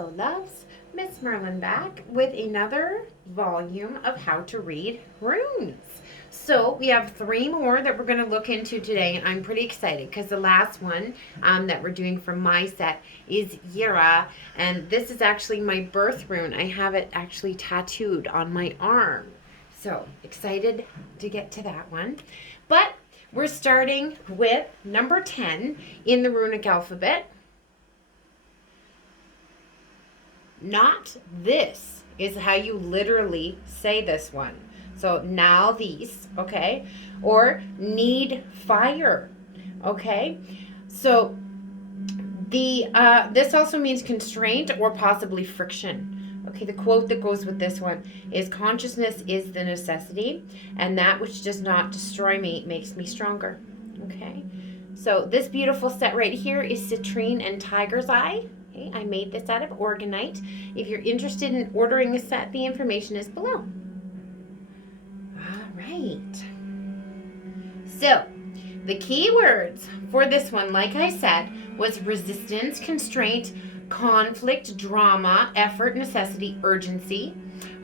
Hello, loves. MsMerlin back with another volume of how to read runes. So we have 3 more that we're going to look into today, and I'm pretty excited because the last one that we're doing from my set is Jera, and this is actually my birth rune. I have it actually tattooed on my arm. So excited to get to that one. But we're starting with number 10 in the runic alphabet. Not this is how you literally say this one. So Nauthiz, okay? Or need fire, okay? So the this also means constraint or possibly friction. Okay, the quote that goes with this one is consciousness is the necessity, and that which does not destroy me makes me stronger. Okay? So this beautiful set right here is citrine and tiger's eye. Okay, I made this out of organite. If you're interested in ordering a set, the information is below. All right. So, the key words for this one, like I said, was resistance, constraint, conflict, drama, effort, necessity, urgency,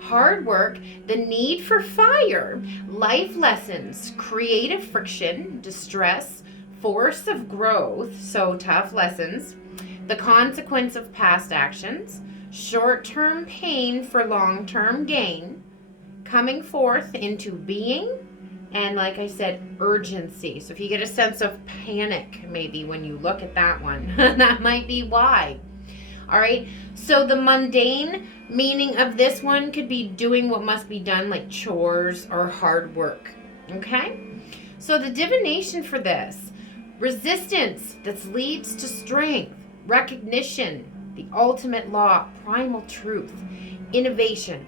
hard work, the need for fire, life lessons, creative friction, distress, force of growth, so tough lessons, the consequence of past actions, short-term pain for long-term gain, coming forth into being, and like I said, urgency. So if you get a sense of panic maybe when you look at that one, that might be why. All right, so the mundane meaning of this one could be doing what must be done, like chores or hard work. Okay, so the divination for this, resistance that leads to strength, recognition, the ultimate law, primal truth, innovation,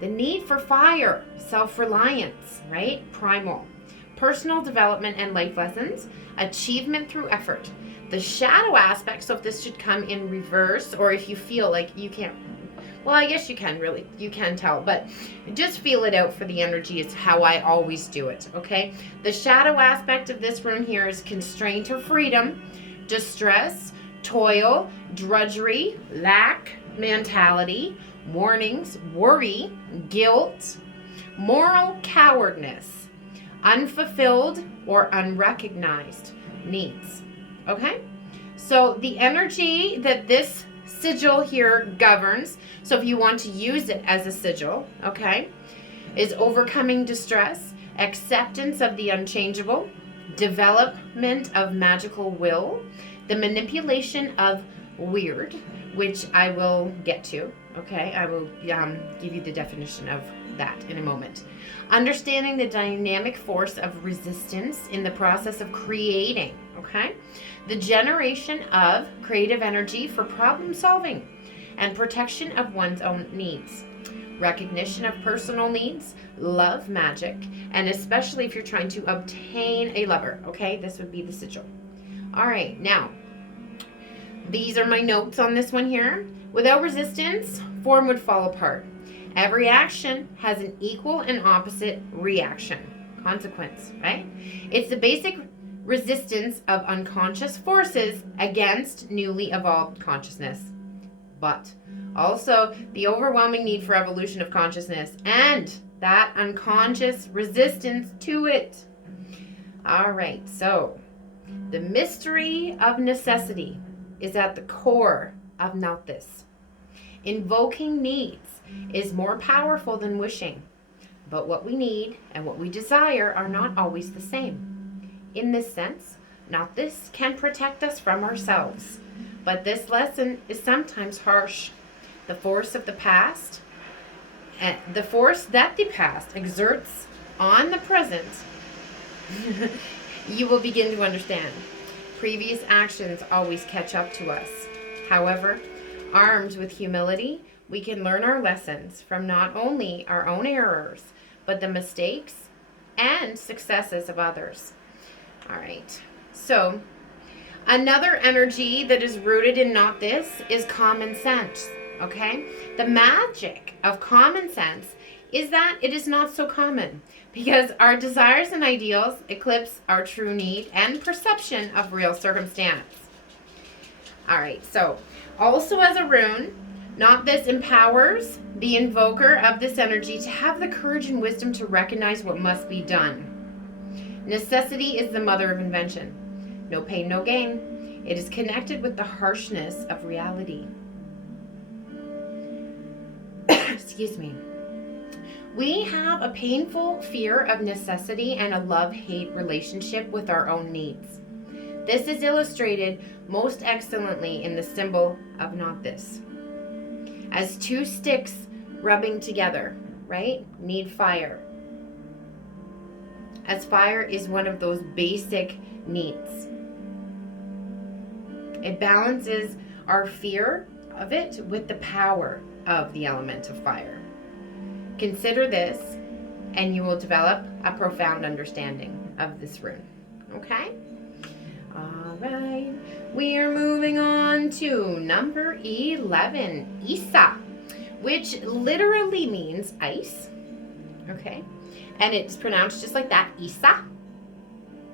the need for fire, self-reliance, right? Primal, personal development and life lessons, achievement through effort, the shadow aspect. So if this should come in reverse, or if you feel like you can't, well, I guess you can really, you can tell, but just feel it out for the energy is how I always do it, okay? The shadow aspect of this rune here is constraint or freedom, distress, toil, drudgery, lack, mentality, warnings, worry, guilt, moral cowardice, unfulfilled or unrecognized needs. Okay? So the energy that this sigil here governs, so if you want to use it as a sigil, okay, is overcoming distress, acceptance of the unchangeable, development of magical will, the manipulation of weird, which I will get to, okay? I will give you the definition of that in a moment. Understanding the dynamic force of resistance in the process of creating, okay? The generation of creative energy for problem solving and protection of one's own needs. Recognition of personal needs, love magic, and especially if you're trying to obtain a lover, okay? This would be the sigil. All right, now, these are my notes on this one here. Without resistance, form would fall apart. Every action has an equal and opposite reaction, consequence, right? It's the basic resistance of unconscious forces against newly evolved consciousness. But also the overwhelming need for evolution of consciousness and that unconscious resistance to it. All right, so the mystery of necessity is at the core of Nauthiz. Invoking needs is more powerful than wishing, but what we need and what we desire are not always the same. In this sense, Nauthiz can protect us from ourselves, but this lesson is sometimes harsh. The force of the past, the force that the past exerts on the present, you will begin to understand. Previous actions always catch up to us. However, armed with humility, we can learn our lessons from not only our own errors, but the mistakes and successes of others. All right, so another energy that is rooted in Nauthiz is common sense, okay? The magic of common sense is that it is not so common because our desires and ideals eclipse our true need and perception of real circumstance. All right, so also as a rune, Not this empowers the invoker of this energy to have the courage and wisdom to recognize what must be done. Necessity is the mother of invention. No pain, no gain. It is connected with the harshness of reality. Excuse me. We have a painful fear of necessity and a love-hate relationship with our own needs. This is illustrated most excellently in the symbol of Nauthiz. As two sticks rubbing together, right? Need fire. As fire is one of those basic needs. It balances our fear of it with the power of the element of fire. Consider this, and you will develop a profound understanding of this rune. Okay? All right. We are moving on to number 11, Isa, which literally means ice. Okay? And it's pronounced just like that, Isa.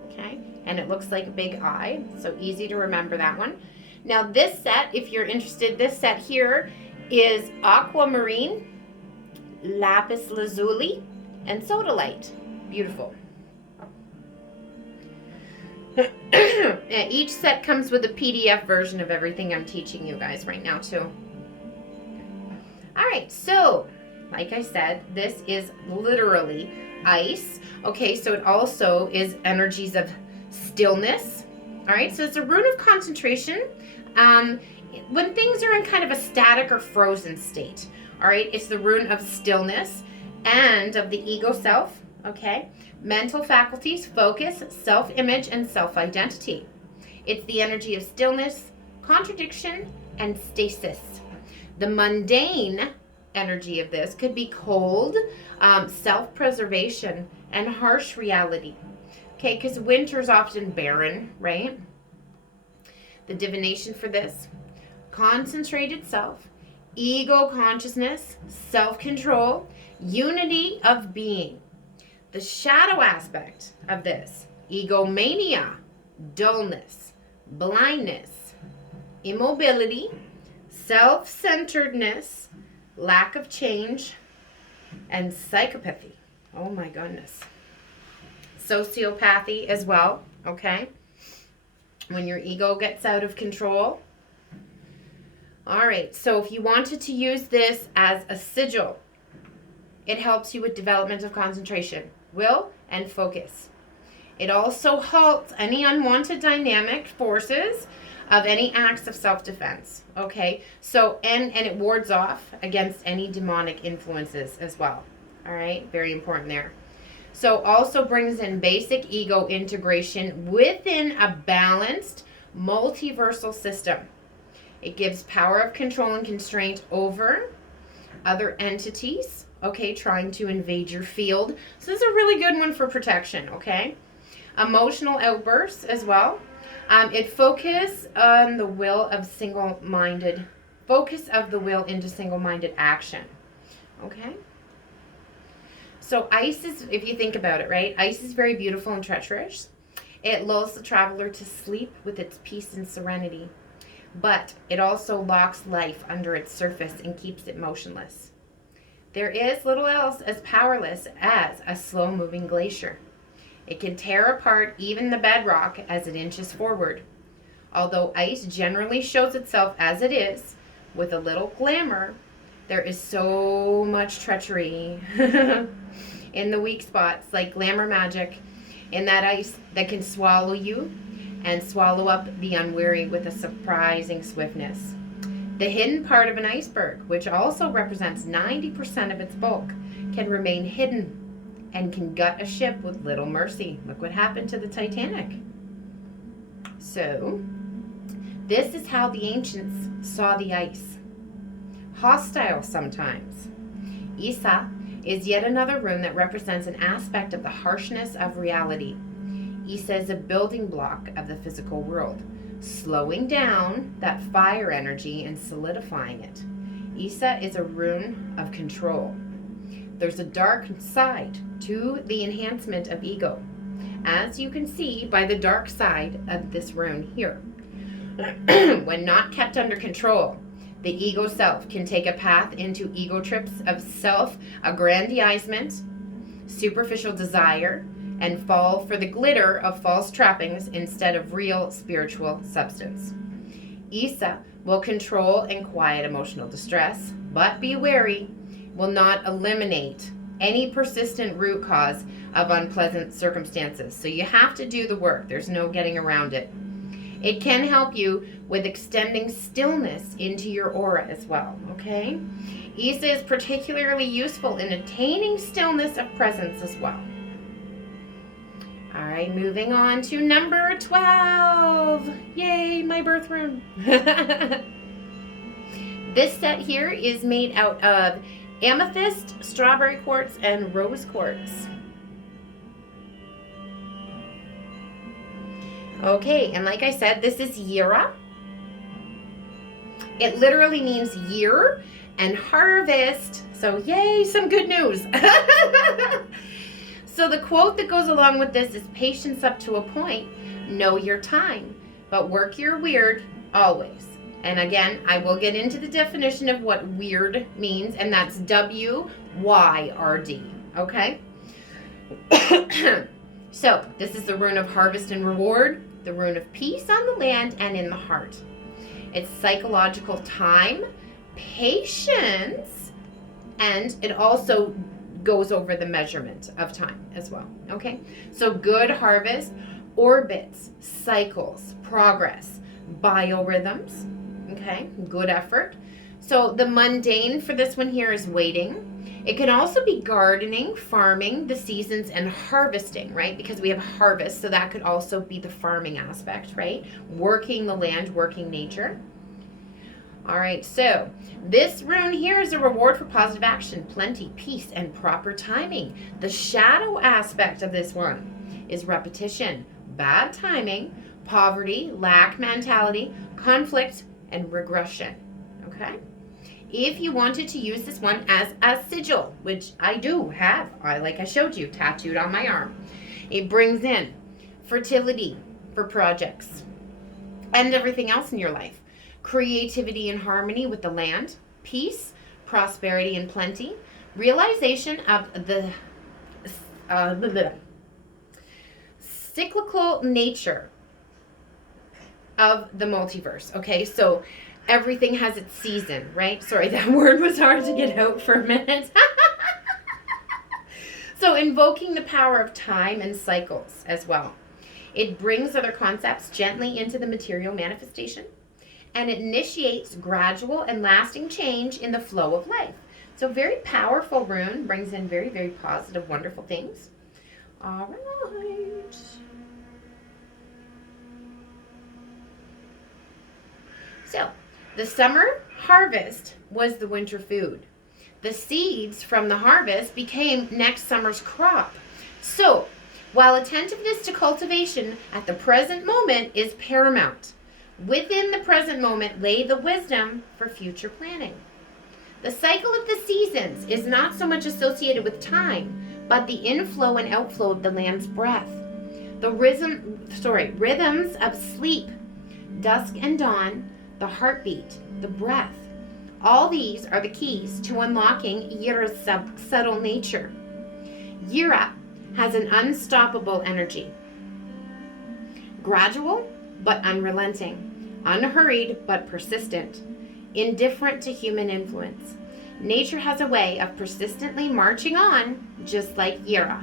Okay? And it looks like a big I, so easy to remember that one. Now this set, if you're interested, this set here is aquamarine, lapis lazuli, and sodalite. Beautiful. Each set comes with a PDF version of everything I'm teaching you guys right now too. Alright, so like I said, this is literally ice. Okay, so it also is energies of stillness. Alright, so it's a rune of concentration. When things are in kind of a static or frozen state. Alright, it's the rune of stillness and of the ego self. Okay, mental faculties, focus, self-image, and self-identity. It's the energy of stillness, contradiction, and stasis. The mundane energy of this could be cold, self-preservation, and harsh reality. Okay, because winter's often barren, right? The divination for this, concentrated self, ego consciousness, self-control, unity of being. The shadow aspect of this, egomania, dullness, blindness, immobility, self-centeredness, lack of change, and psychopathy. Oh my goodness. Sociopathy as well, okay? When your ego gets out of control. All right, so if you wanted to use this as a sigil, it helps you with development of concentration, will, and focus. It also halts any unwanted dynamic forces of any acts of self-defense, okay? So, and it wards off against any demonic influences as well, all right? Very important there. So also brings in basic ego integration within a balanced multiversal system. It gives power of control and constraint over other entities, okay, trying to invade your field. So this is a really good one for protection, okay? Emotional outbursts as well. It focus on the will of single-minded, focus of the will into single-minded action, okay? So ice is, if you think about it, right? Ice is very beautiful and treacherous. It lulls the traveler to sleep with its peace and serenity. But it also locks life under its surface and keeps it motionless. There is little else as powerless as a slow-moving glacier. It can tear apart even the bedrock as it inches forward. Although ice generally shows itself as it is, with a little glamour, there is so much treachery in the weak spots, like glamour magic, in that ice that can swallow you and swallow up the unwary with a surprising swiftness. The hidden part of an iceberg, which also represents 90% of its bulk, can remain hidden and can gut a ship with little mercy. Look what happened to the Titanic. So, this is how the ancients saw the ice. Hostile sometimes. Isa is yet another rune that represents an aspect of the harshness of reality. Isa is a building block of the physical world, slowing down that fire energy and solidifying it. Isa is a rune of control. There's a dark side to the enhancement of ego, as you can see by the dark side of this rune here. When not kept under control, The ego self can take a path into ego trips of self-aggrandizement, superficial desire, and fall for the glitter of false trappings instead of real spiritual substance. Isa will control and quiet emotional distress, but be wary, will not eliminate any persistent root cause of unpleasant circumstances. So you have to do the work. There's no getting around it. It can help you with extending stillness into your aura as well, okay? Isa is particularly useful in attaining stillness of presence as well. All right, moving on to number 12. Yay, my birth rune. This set here is made out of amethyst, strawberry quartz, and rose quartz. Okay, and like I said, this is Jera. It literally means year and harvest. So yay, some good news. So the quote that goes along with this is patience up to a point, know your time, but work your weird always. And again, I will get into the definition of what weird means, and that's W-Y-R-D, okay? So this is the rune of harvest and reward, the rune of peace on the land and in the heart. It's psychological time, patience, and it also goes over the measurement of time as well, okay? So good harvest, orbits, cycles, progress, biorhythms, okay? Good effort. So the mundane for this one here is waiting. It can also be gardening, farming, the seasons, and harvesting, right? Because we have harvest, so that could also be the farming aspect, right? Working the land, working nature. All right, so this rune here is a reward for positive action, plenty, peace, and proper timing. The shadow aspect of this one is repetition, bad timing, poverty, lack mentality, conflict, and regression, okay? If you wanted to use this one as a sigil, which I do have, like I showed you, tattooed on my arm, it brings in fertility for projects and everything else in your life. Creativity and harmony with the land, peace, prosperity and plenty, realization of the cyclical nature of the multiverse, okay? So everything has its season, right? Sorry, that word was hard to get out for a minute. So invoking the power of time and cycles as well. It brings other concepts gently into the material manifestation, and it initiates gradual and lasting change in the flow of life. So very powerful rune, brings in very, very positive, wonderful things. All right. So the summer harvest was the winter food. The seeds from the harvest became next summer's crop. So while attentiveness to cultivation at the present moment is paramount, within the present moment lay the wisdom for future planning. The cycle of the seasons is not so much associated with time, but the inflow and outflow of the land's breath. The rhythms of sleep, dusk and dawn, the heartbeat, the breath. All these are the keys to unlocking Jera's subtle nature. Jera has an unstoppable energy. Gradual but unrelenting, unhurried but persistent, indifferent to human influence. Nature has a way of persistently marching on, just like Jera.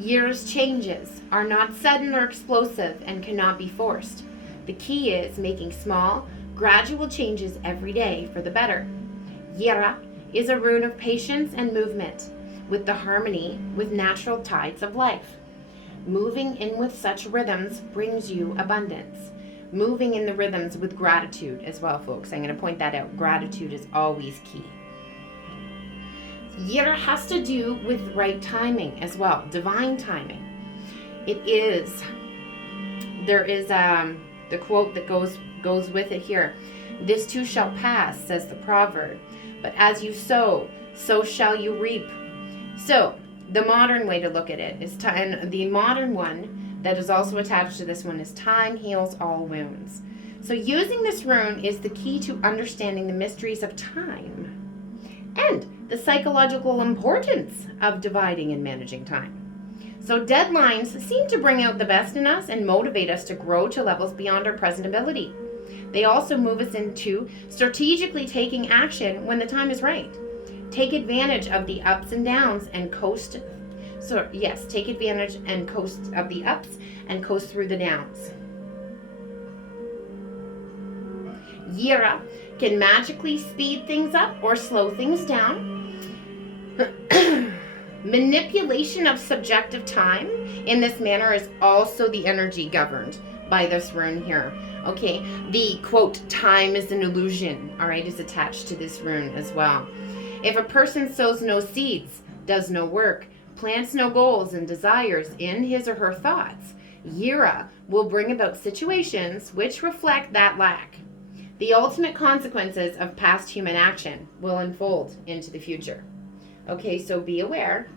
Jera's changes are not sudden or explosive and cannot be forced. The key is making small, gradual changes every day for the better. Jera is a rune of patience and movement, with the harmony with natural tides of life. Moving in with such rhythms brings you abundance. Moving in the rhythms with gratitude as well, folks. I'm going to point that out. Gratitude is always key. Jera has to do with right timing as well, divine timing. There is the quote that goes with it here. This too shall pass, says the proverb, but as you sow, so shall you reap. So the modern way to look at it is time. The modern one that is also attached to this one is time heals all wounds. So using this rune is the key to understanding the mysteries of time and the psychological importance of dividing and managing time. So deadlines seem to bring out the best in us and motivate us to grow to levels beyond our present ability. They also move us into strategically taking action when the time is right. Take advantage of the ups and downs and coast. So yes, take advantage and coast of the ups and coast through the downs. Jera can magically speed things up or slow things down. Manipulation of subjective time in this manner is also the energy governed by this rune here. Okay, the quote, time is an illusion, all right, is attached to this rune as well. If a person sows no seeds, does no work, plants no goals and desires in his or her thoughts, Jera will bring about situations which reflect that lack. The ultimate consequences of past human action will unfold into the future. Okay, so be aware.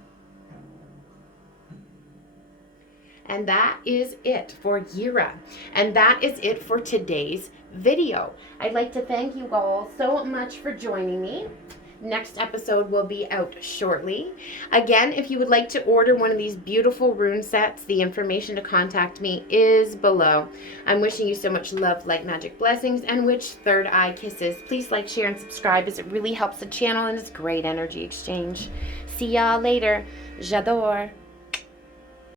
And that is it for Jera. And that is it for today's video. I'd like to thank you all so much for joining me. Next episode will be out shortly. Again, if you would like to order one of these beautiful rune sets, the information to contact me is below. I'm wishing you so much love, light, magic, blessings, and witch third eye kisses. Please like, share, and subscribe as it really helps the channel and it's great energy exchange. See y'all later. J'adore.